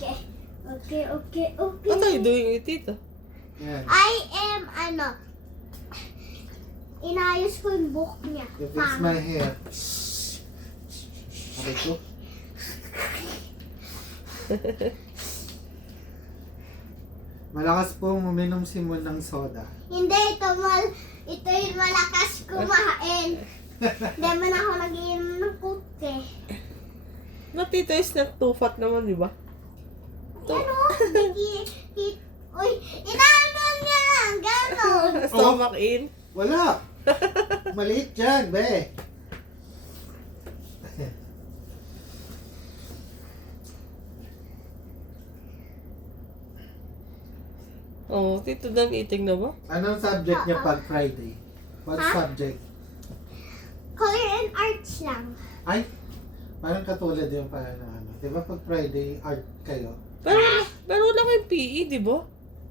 Okay. What are you doing with Tito? Yan. I am, inayos ko yung book niya. You fix my hair. Okay ko? Malakas po uminom si Mon ng soda. Hindi, ito yung malakas kumain. Hindi man ako nag-iinom ng coke eh. But Tito is not too fat naman, di ba? Ano? Uy, inaano niya lang, gano'n. Stomach in. Wala! Maliit yan, be. Oh, Tito done eating na ba? Anong subject niya pag Friday? What Ha? subject? Color and arts lang. Ay, parang katulad yung parang ano. Di ba pag Friday, art kayo? Pero wala kayong PE, di ba?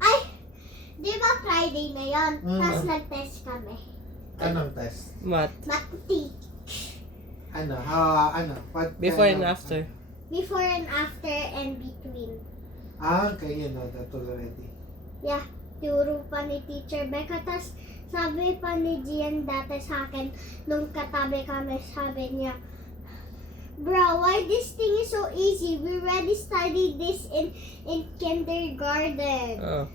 Ay, di ba Friday na yun? Mhm. Tapos nag-test kami. Anong test? Math. Math. Ano? What Before kind and of- after. Before and after and between. Okay, you know that already. Yeah, turo pa ni Teacher Becca. Tapos sabi pa ni Gian dati sa akin, nung katabi kami, sabi niya, Bro, why this thing is so easy? We already studied this in kindergarten. Oh.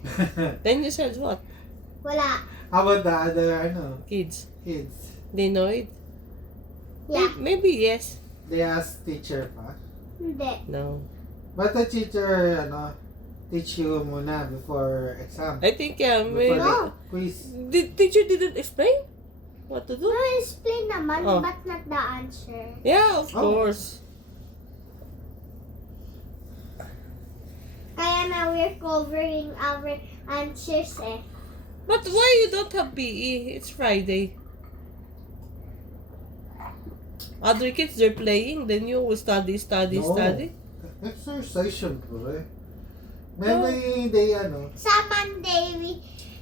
Then you said what? Wala. How about the other, Kids. kids? They know it? Yeah, Maybe yes. They ask teacher pa? hindi. No. But the teacher, teach you muna before exam. I think, yeah, Before maybe. the quiz. Teacher didn't explain what to do? No, explain naman, Oh. but not the answer. Yeah, of Oh. course. Kaya na we're covering our answers eh. But why you don't have PE? It's Friday. Other kids, they're playing. Then you will study. No. Exercise syempre. Maybe they, Sa Monday,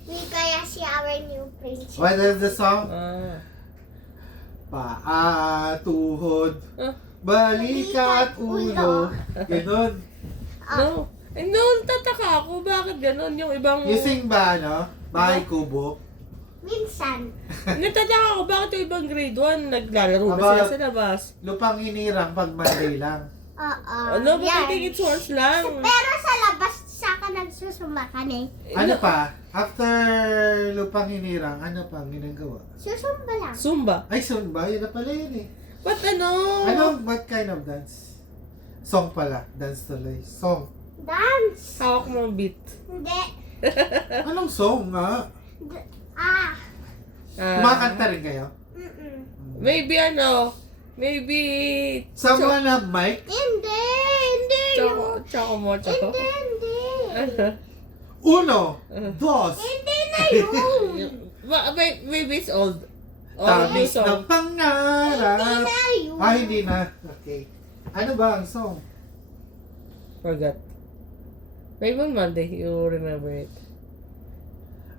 we kaya si our new principal. what is the song? Ah. Paa, tuhod, Ah. balikat, ulo. Ganon. No. No, tataka ako. Bakit ganon? Yung ibang... You sing ba, Bahay Kubo? Minsan. Natataka ako. Bakit yung ibang grade 1 naglalaro na Aba. sila sa labas? Lupang hinirang pag Monday lang. Oo. Ano? But I yan. think it's once lang. Pero sa labas, saka nagsusumakan eh. Ano pa? After lupang hinirang, ano pa ang ginagawa? Susumba lang. Zumba. Ay, Zumba, yun na pala yun eh. But ano? What kind of dance? Song pala. Dance tuloy. Song. Dance. Hawak mo ang beat. Hindi. Anong song nga? Ah. Kumakanta rin kayo? Mm-mm. Maybe maybe... Someone have mic? Hindi. Choco mo, choco. Hindi. Uno, dos, Hindi na yun. Maybe it's old. New tamis song. ng pangarap. Hindi na yun. Hindi na. Okay. Ano ba ang song? Forgot. Maybe on Monday, you remember it.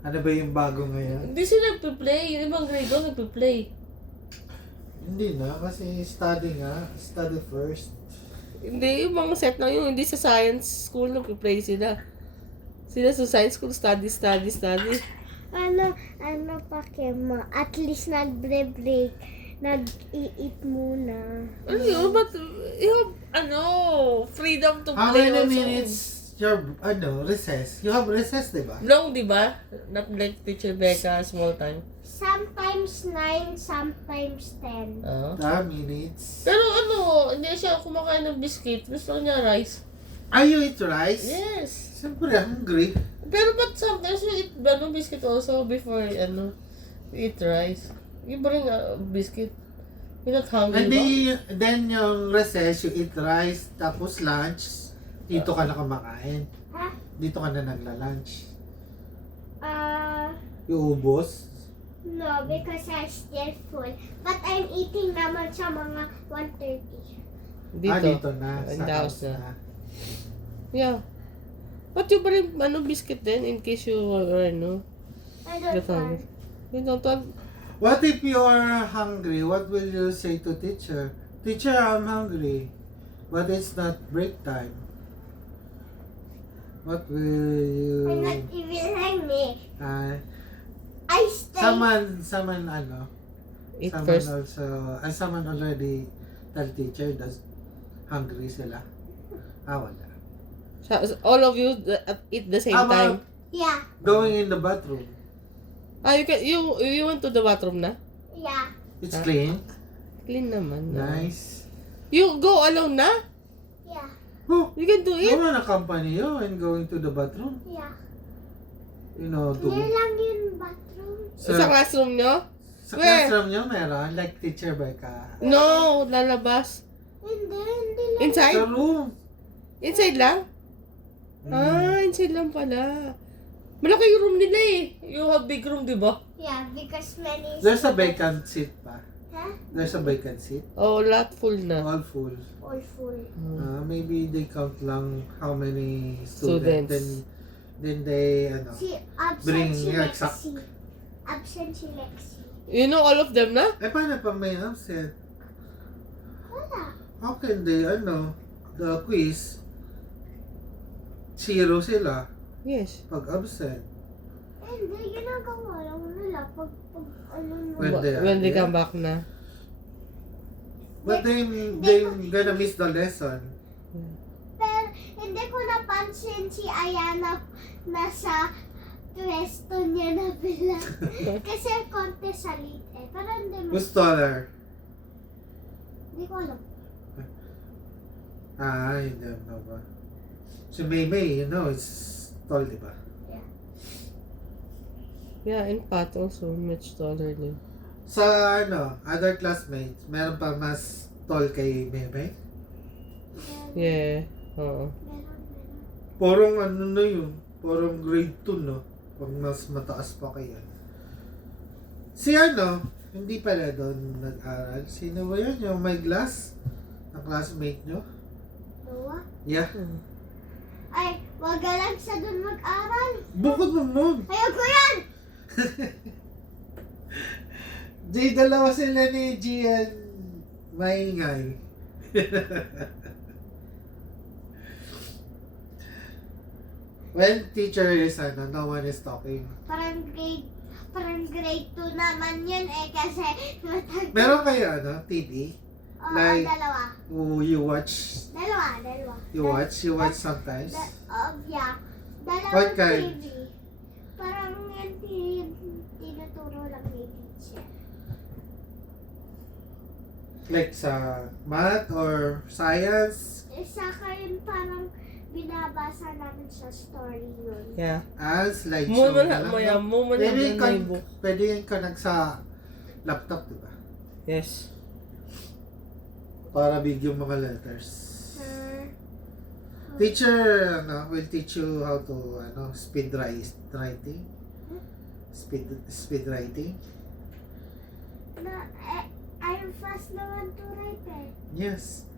Ano ba yung bago ngayon? Hindi sila nagpe-play. Yung ibang grade 1 nagpe-play. Hindi na, kasi study nga. Study first. Hindi, yung mga set na yun. Hindi sa science school nagpe-play sila. Sila sa science school, study. Ano pa, Kemo? At least nagbre-break. Nag-i-eat muna. Ano yun? But you have, freedom to How play many also. minutes your, recess? You have recess, di ba? Long, di ba? Not like Teacher Becca, small time. Sometimes 9, sometimes 10. Minutes. Pero hindi siya kumakain ng biscuit. Gusto niya rice. Are you eat rice? Yes. Siyempre, hungry. Pero but sometimes we eat biscuit also before, you eat rice. You bring a biscuit. You're not hungry And ba? then yung recess, you eat rice, tapos lunch, dito ka na kumakain. Ha? Dito ka na nagla-lunch. No, Iubos. because I'm still full. But I'm eating naman sa mga 1:30. Dito na. In Sa the house house na. na. Yeah. But you bring biscuit then in case you I don't get hungry. want. You don't want. What if you're hungry? What will you say to teacher? Teacher, I'm hungry. But it's not break time. What will I'm not you... even hungry. I stay. Someone Eat someone first. also, someone already tell teacher does hungry sila. Wala. All of you eat the same How time. about Yeah, going in the bathroom? You went to the bathroom na? yeah. It's Ah. clean. Clean naman. No? Nice. You go alone na? Yeah, Oh, You can do you it. wanna accompany you when going to the bathroom? yeah. You know, Clear to... lang yung bathroom. Sa classroom nyo? Sa Where? classroom nyo meron? Like Teacher Becca. No, lalabas. Hindi lang. Inside? Sa room. Inside lang? Inside lang pala. Malaki yung room nila eh. You have big room, di ba? Yeah, because many. There's a vacant seat pa. Huh? There's a vacant seat. Oh, lot full na. All full. All full. Maybe they count lang how many students. Students. Then they, Si absent Bring si your Lexi. Absent si Lexi. You know all of them na? paano pag may absent? Wala. How can they, the quiz, 0 sila Yes. pag absent. Hindi, ginagawa lang nila pag When they are When they there. come back na. But they gonna miss the lesson. Pero hindi ko napansin si Ayana nasa pwesto niya na bilang. Kasi konti sa lit eh. Pero hindi mo. Who's taller? Hindi ko alam. I don't know ba. Si Maymay, it's tall, di ba? Yeah, in Pat also, much taller din. Sa, other classmates, meron pa mas tall kay Maymay? Yeah. Oo. Meron. Porong na yun. Porong grade 2, no? Pag mas mataas pa kaya. Si hindi pala doon nag-aral. Sino ba yun? Yung may glass? Na classmate nyo? Noah? Yeah. Ay, wag ka lang sa doon mag-aral. Bukod mo nun. Ayoko yan! Dalawa sila ni Gian maingay. When teacher is no one is talking. Parang grade 2 naman yun eh kasi matag... Meron kayo TV? Oo, like- dalawa. Who you watch? Dalawa. You watch sometimes? Yeah. Dalawang What kind? TV. Parang yan tinuturo lang ni teacher. Like sa math or science? Saka yung parang binabasa namin sa story yun. Yeah. As like Mo show man na na, lang. mo man Pwede na ka, yung book. pwede yan connect sa laptop, di ba? Yes. Para bigyan mga letters. Teacher, will teach you how to, speed writing. Speed writing. I'm fast naman to write eh. Yes.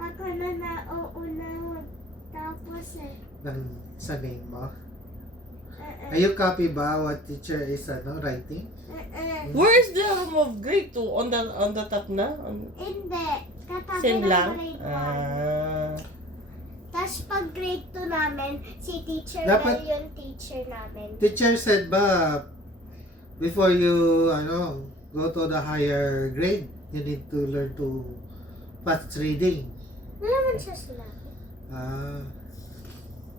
Ako na nauuna tapos eh. Sa name mo. Are you copy ba what teacher is, writing? Where is the room of grade 2? On the top na? Hindi. Katabi Same ng lang? grade 1. Ah. Tapos pag grade 2 namin, si teacher Dapat- Mel yung teacher namin. Teacher said ba, before you, go to the higher grade, you need to learn to fast reading. Wala man siya sinabi.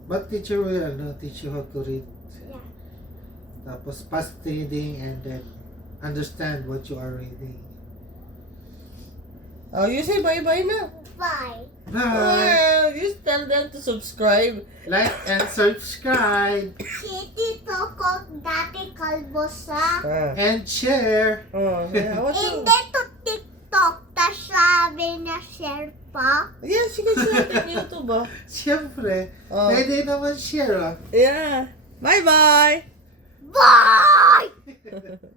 But teacher will, teach you how to read. Yeah. Tapos fast reading and then understand what you are reading. Oh, you say bye-bye na. Bye. Bye! Well, you tell them to subscribe. Like and subscribe Si Tito ko dati kalbo sa... and share. Oh, yeah. What you? Hindi to TikTok. Tapos sabi niya share pa. Yeah, she can share it in YouTube. Ah. Siyempre, Oh. pwede naman share. Yeah. Bye-bye. Bye!